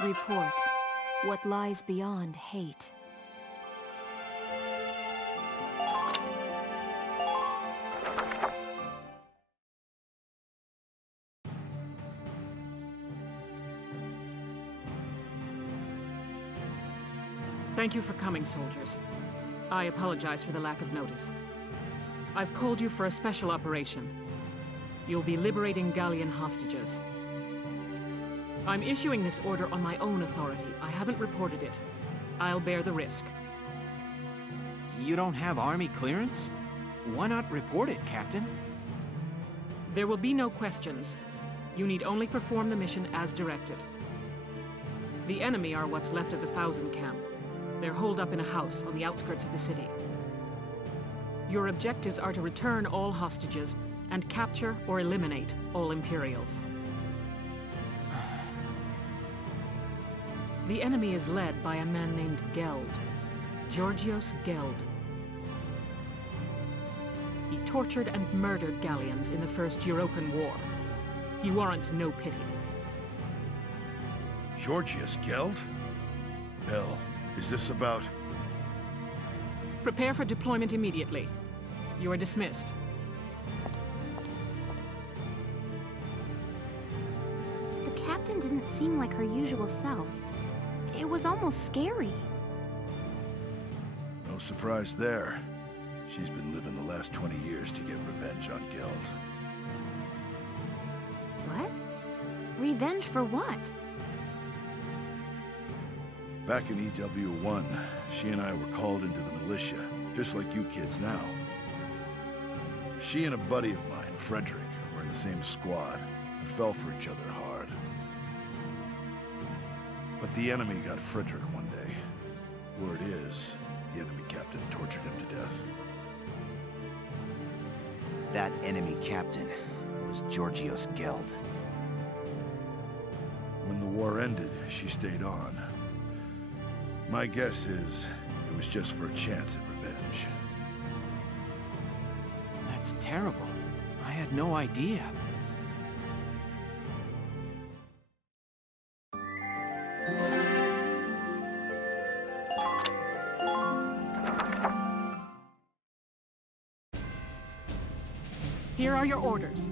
Report what lies beyond hate. Thank you for coming, soldiers. I apologize for the lack of notice. I've called you for a special operation. You'll be liberating Gallian hostages. I'm issuing this order on my own authority. I haven't reported it. I'll bear the risk. You don't have army clearance? Why not report it, Captain? There will be no questions. You need only perform the mission as directed. The enemy are what's left of the Thousand Camp. They're holed up in a house on the outskirts of the city. Your objectives are to return all hostages and capture or eliminate all Imperials. The enemy is led by a man named Geld, Georgios Geld. He tortured and murdered Gallians in the First European War. He warrants no pity. Georgios Geld? Hell, is this about... Prepare for deployment immediately. You are dismissed. The captain didn't seem like her usual self. It was almost scary. No surprise there. She's been living the last 20 years to get revenge on Geld. What? Revenge for what? Back in EW1, she and I were called into the militia, just like you kids now. She and a buddy of mine, Frederick, were in the same squad and fell for each other hard. But the enemy got Frederick one day. Word is, the enemy captain tortured him to death. That enemy captain was Georgios Geld. When the war ended, she stayed on. My guess is it was just for a chance at revenge. That's terrible. I had no idea. Here are your orders.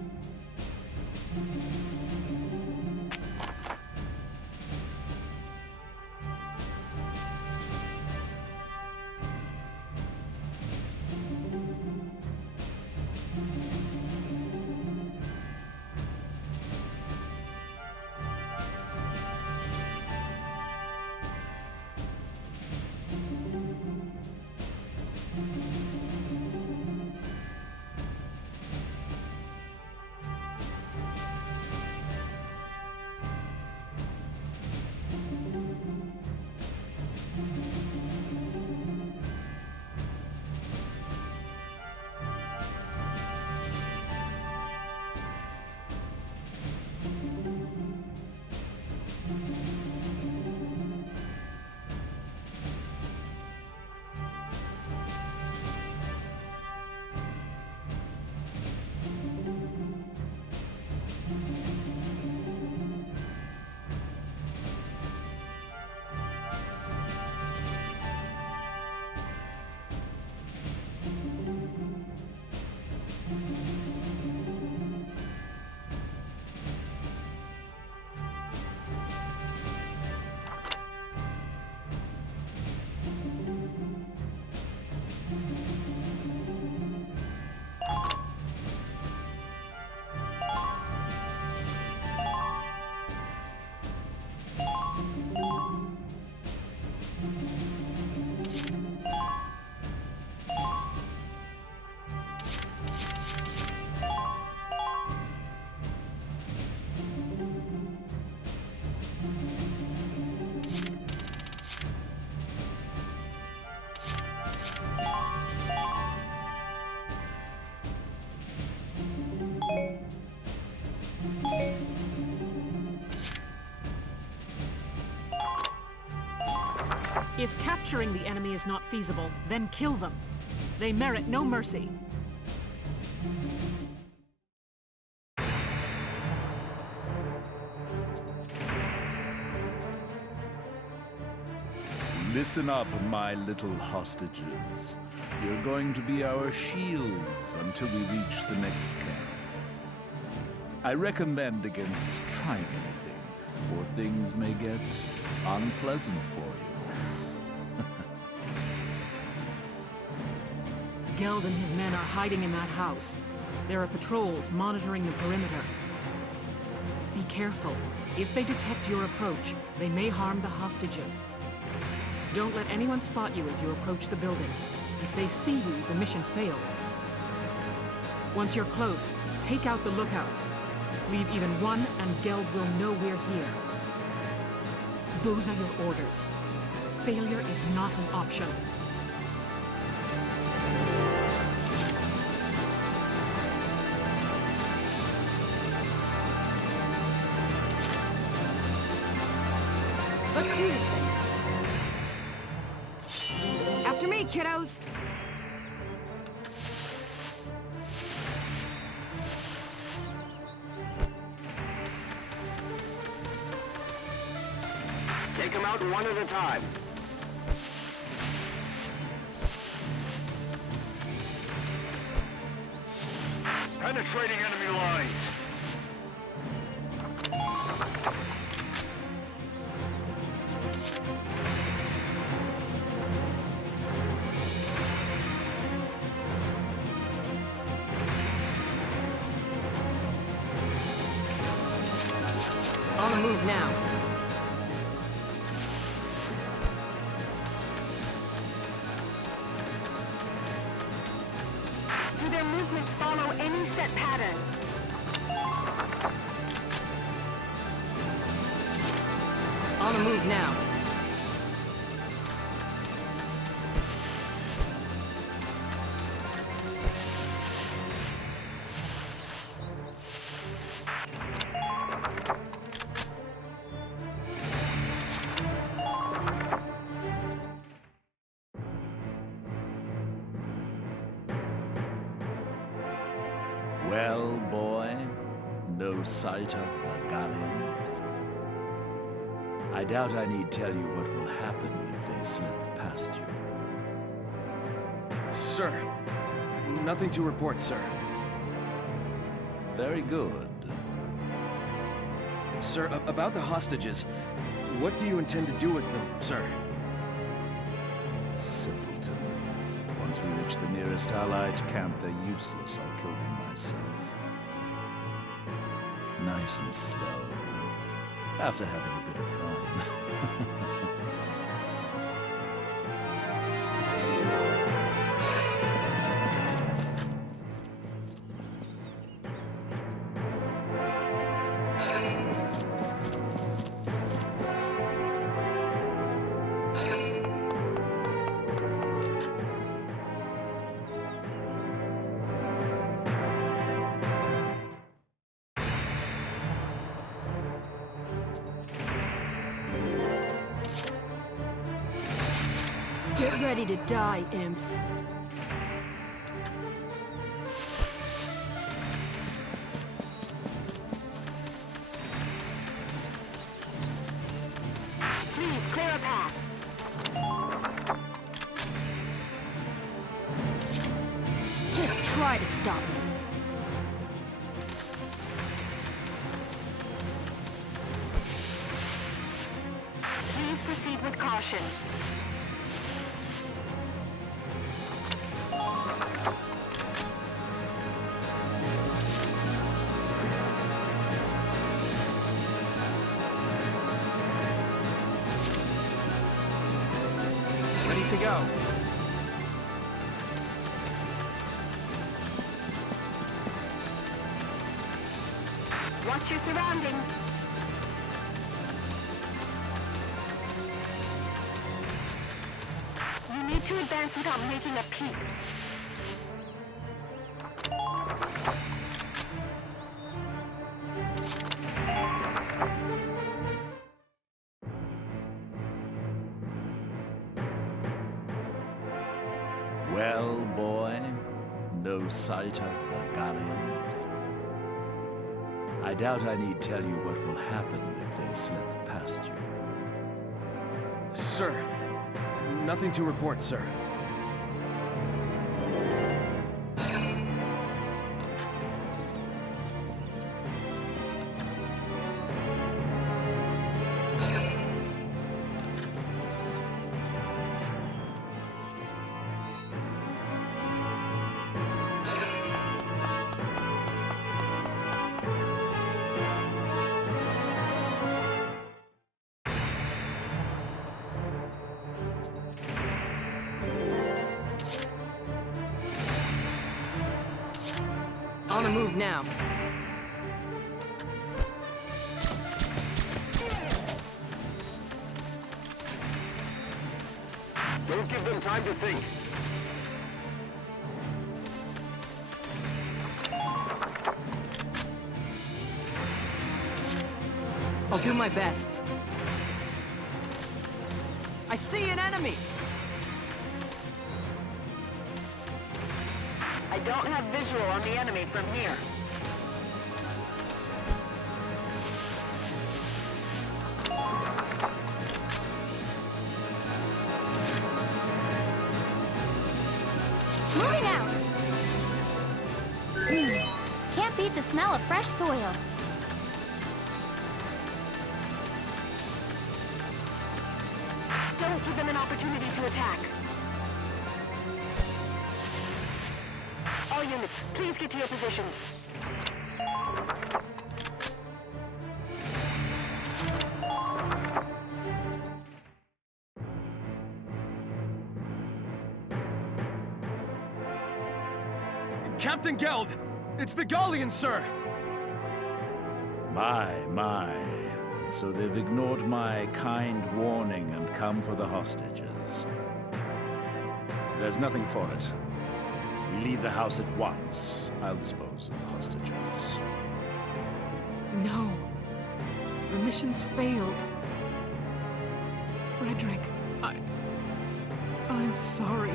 If capturing the enemy is not feasible, then kill them. They merit no mercy. Listen up, my little hostages. You're going to be our shields until we reach the next camp. I recommend against trying anything, for things may get unpleasant for you. Geld and his men are hiding in that house. There are patrols monitoring the perimeter. Be careful. If they detect your approach, they may harm the hostages. Don't let anyone spot you as you approach the building. If they see you, the mission fails. Once you're close, take out the lookouts. Leave even one, and Geld will know we're here. Those are your orders. Failure is not an option. Let's do this thing. After me, kiddos. Take them out one at a time. Penetrating enemy lines. On the move now. Do their movements follow any set pattern? On the move now. Well, boy, no sight of the galleons. I doubt I need tell you what will happen if they slip past you. Sir, nothing to report, sir. Very good. Sir, about the hostages, what do you intend to do with them, sir? Simpleton. Once we reach the nearest Allied camp, they're useless. I'll kill them myself. Nice and slow. After having a bit of fun. Get ready to die, imps. Please, clear a path. Just try to stop me. Please proceed with caution. Ready to go. Watch your surroundings. You need to advance without making a peep. Well, boy, no sight of the galleons. I doubt I need tell you what will happen if they slip past you. Sir, Nothing to report, sir. On the move now. Don't give them time to think. I'll do my best. I see an enemy! I don't have visual on the enemy from here. Moving out! Can't beat the smell of fresh soil. Don't give them an opportunity to attack. All units, please get to your positions. Captain Geld! It's the Gallians, sir! My. So they've ignored my kind warning and come for the hostages. There's nothing for it. We leave the house at once. I'll dispose of the hostages. No. The mission's failed. Frederick, I'm sorry.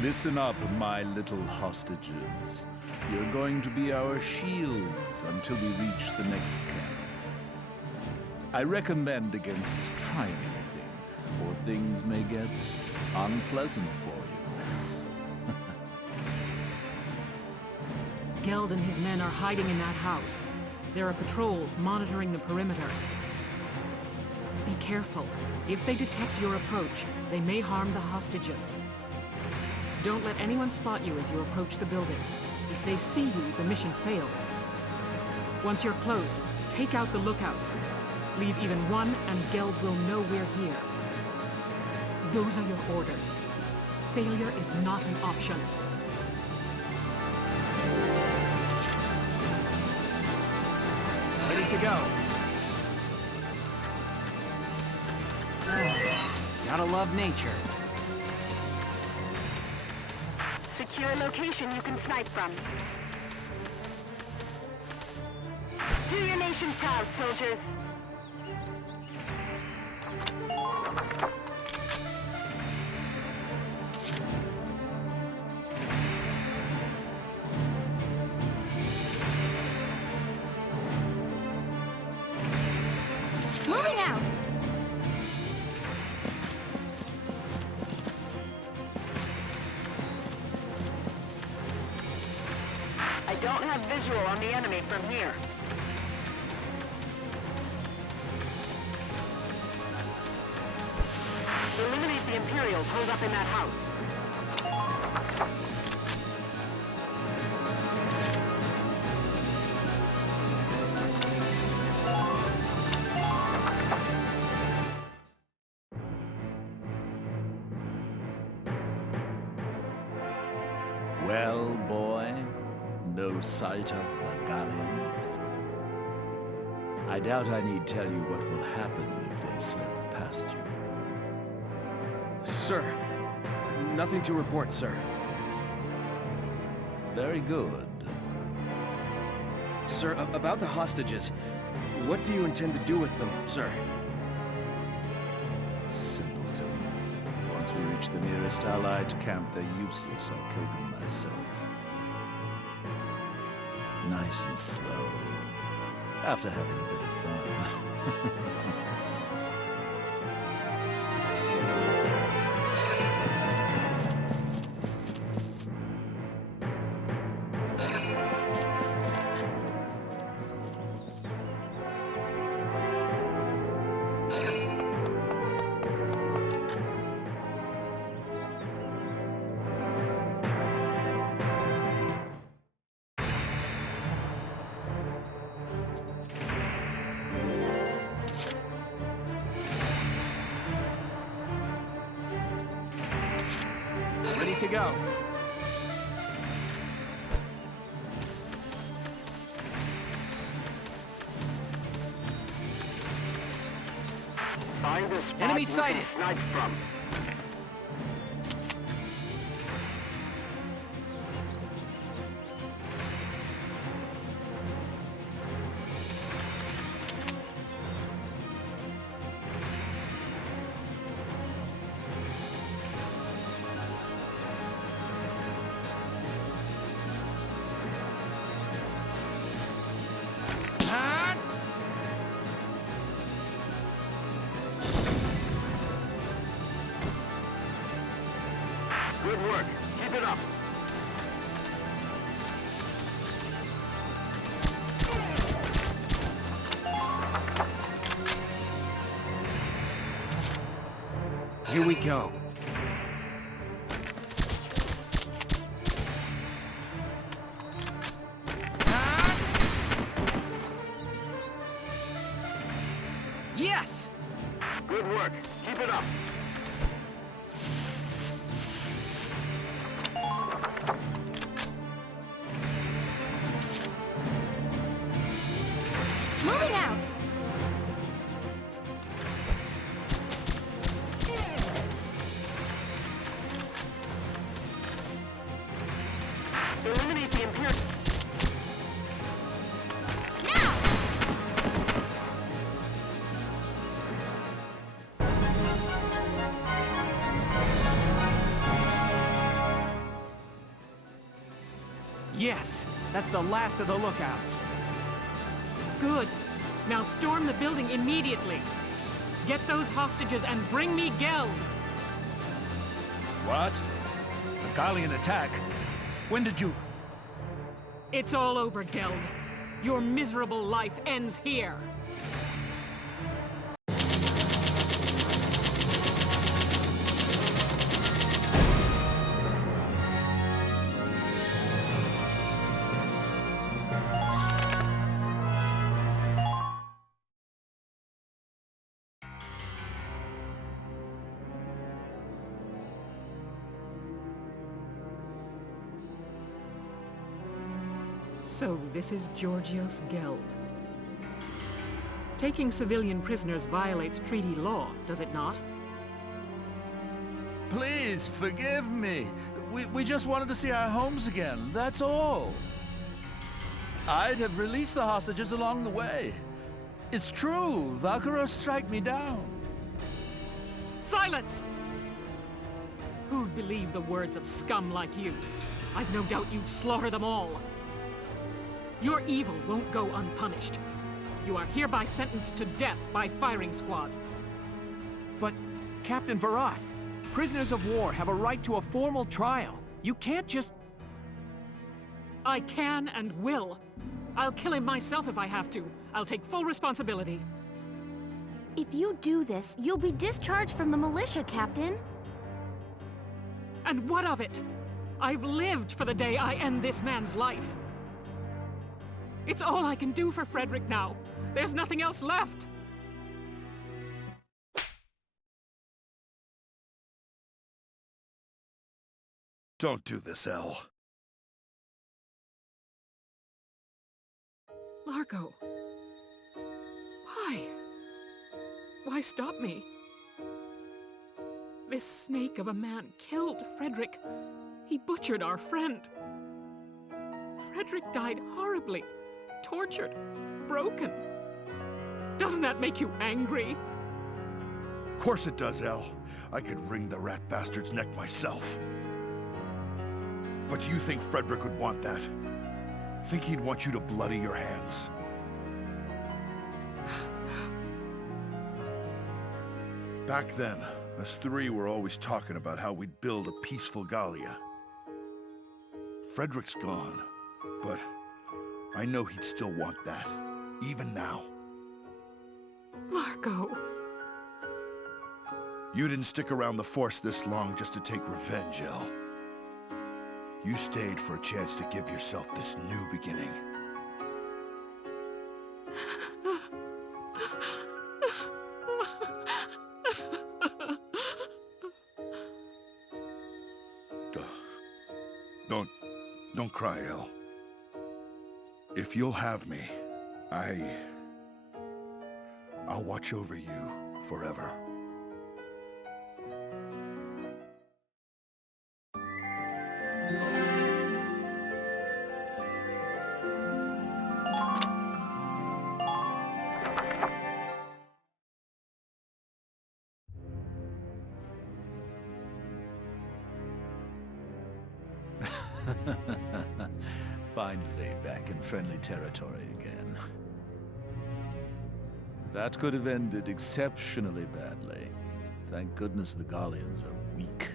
Listen up, my little hostages. You're going to be our shields until we reach the next camp. I recommend against trying anything, or things may get unpleasant for you. Geld and his men are hiding in that house. There are patrols monitoring the perimeter. Be careful. If they detect your approach, they may harm the hostages. Don't let anyone spot you as you approach the building. If they see you, the mission fails. Once you're close, take out the lookouts. Leave even one, and Geld will know we're here. Those are your orders. Failure is not an option. Ready to go. Gotta love nature. Secure a location you can snipe from. Do your nation proud, soldiers. Moving out! I don't have visual on the enemy from here. Eliminate the Imperials holed up in that house. Well, boy, no sight of the Gallians? I doubt I need tell you what will happen if they slip past you. Sir, nothing to report, sir. Very good. Sir, about the hostages, what do you intend to do with them, sir? we reach the nearest Allied camp, they're useless. I'll kill them myself. Nice and slow. After having a bit of fun. Ready to go. Find the spot Enemy you sighted. can snipe from. Good work. Keep it up. Here we go. Yes! Good work. Keep it up. Moving out! Eliminate the Imperial. Now! Yes! That's the last of the lookouts. Good. Now storm the building immediately. Get those hostages and bring me Geld. What? A Gallian attack? When did you... It's all over, Geld. Your miserable life ends here. So, this is Georgios Geld. Taking civilian prisoners violates treaty law, does it not? Please, forgive me. We just wanted to see our homes again, that's all. I'd have released the hostages along the way. It's true, Valkyria strike me down. Silence! Who'd believe the words of scum like you? I've no doubt you'd slaughter them all. Your evil won't go unpunished. You are hereby sentenced to death by firing squad. But, Captain Varrot, prisoners of war have a right to a formal trial. You can't just... I can and will. I'll kill him myself if I have to. I'll take full responsibility. If you do this, you'll be discharged from the militia, Captain. And what of it? I've lived for the day I end this man's life. It's all I can do for Frederick now. There's nothing else left. Don't do this, Elle. Largo. Why? Why stop me? This snake of a man killed Frederick. He butchered our friend. Frederick died horribly. Tortured, broken. Doesn't that make you angry? Of course it does, Elle. I could wring the rat bastard's neck myself. But you think Frederick would want that? Think he'd want you to bloody your hands? Back then, us three were always talking about how we'd build a peaceful Gallia. Frederick's gone, but I know he'd still want that, even now. Largo. You didn't stick around the Force this long just to take revenge, Elle. You stayed for a chance to give yourself this new beginning. Don't cry, Elle. If you'll have me, I'll watch over you forever. Finally back in friendly territory again. That could have ended exceptionally badly. Thank goodness the Gallians are weak.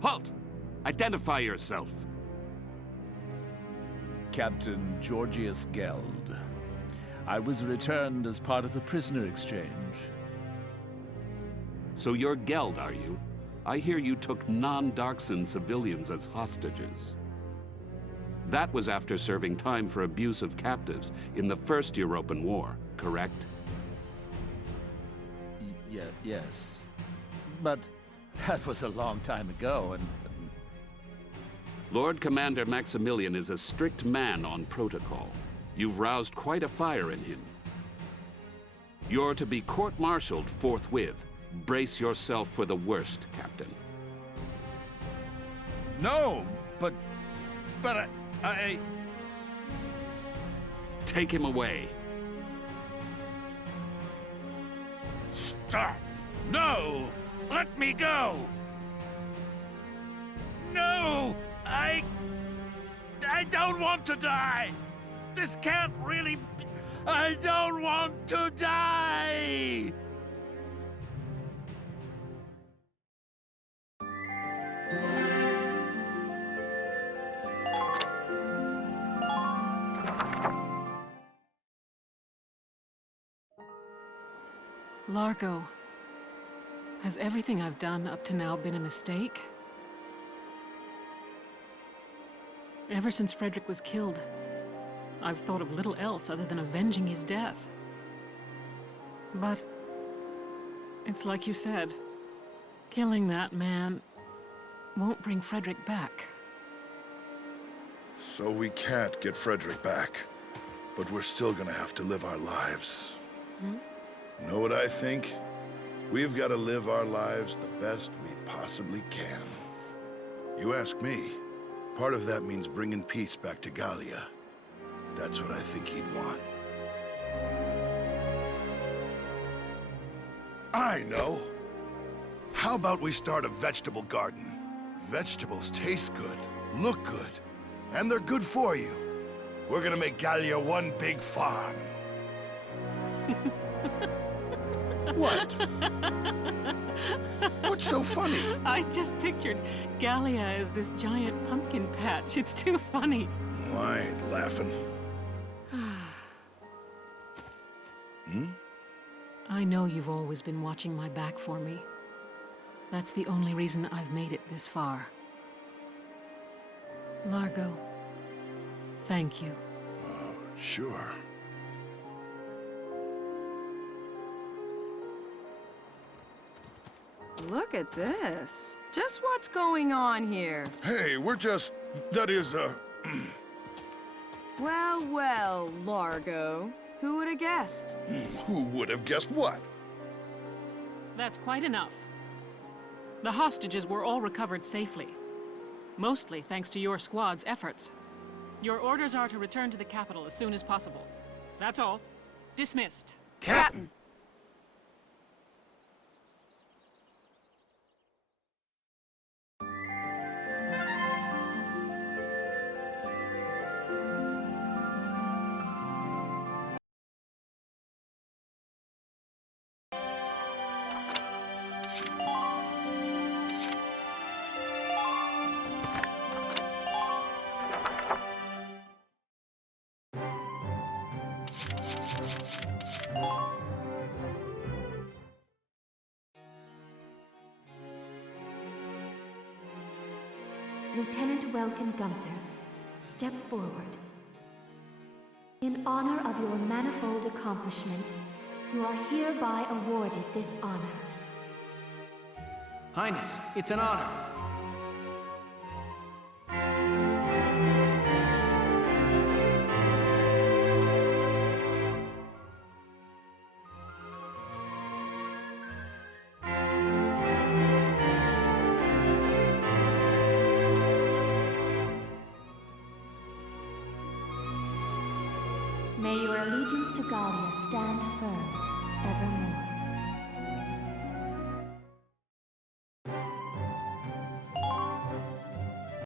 Halt! Identify yourself. Captain Georgius Geld. I was returned as part of a prisoner exchange. So you're Geld, are you? I hear you took non-Darkson civilians as hostages. That was after serving time for abuse of captives in the First European War, correct? Yes. But that was a long time ago, and... Lord Commander Maximilian is a strict man on protocol. You've roused quite a fire in him. You're to be court-martialed forthwith. Brace yourself for the worst, Captain. No, but I... Take him away. Stop! No! Let me go! No! I don't want to die! This can't really be... I don't want to die! Largo, has everything I've done up to now been a mistake? Ever since Frederick was killed, I've thought of little else other than avenging his death. But it's like you said, killing that man won't bring Frederick back. So we can't get Frederick back, but we're still gonna have to live our lives. Know what I think? We've got to live our lives the best we possibly can. You ask me, part of that means bringing peace back to Gallia. That's what I think he'd want. I know! How about we start a vegetable garden? Vegetables taste good, look good, and they're good for you. We're gonna make Gallia one big farm. What? What's so funny? I just pictured Gallia as this giant pumpkin patch. It's too funny. Well, I ain't laughing. I know you've always been watching my back for me. That's the only reason I've made it this far. Largo, thank you. Sure. Look at this. Just what's going on here? Hey, we're just... that is, Well, well, Largo. Who would have guessed? Who would have guessed what? That's quite enough. The hostages were all recovered safely. Mostly thanks to your squad's efforts. Your orders are to return to the capital as soon as possible. That's all. Dismissed. Captain! Lieutenant Welkin Gunther, step forward. In honor of your manifold accomplishments, you are hereby awarded this honor. Highness, it's an honor. May your allegiance to Gallia stand firm.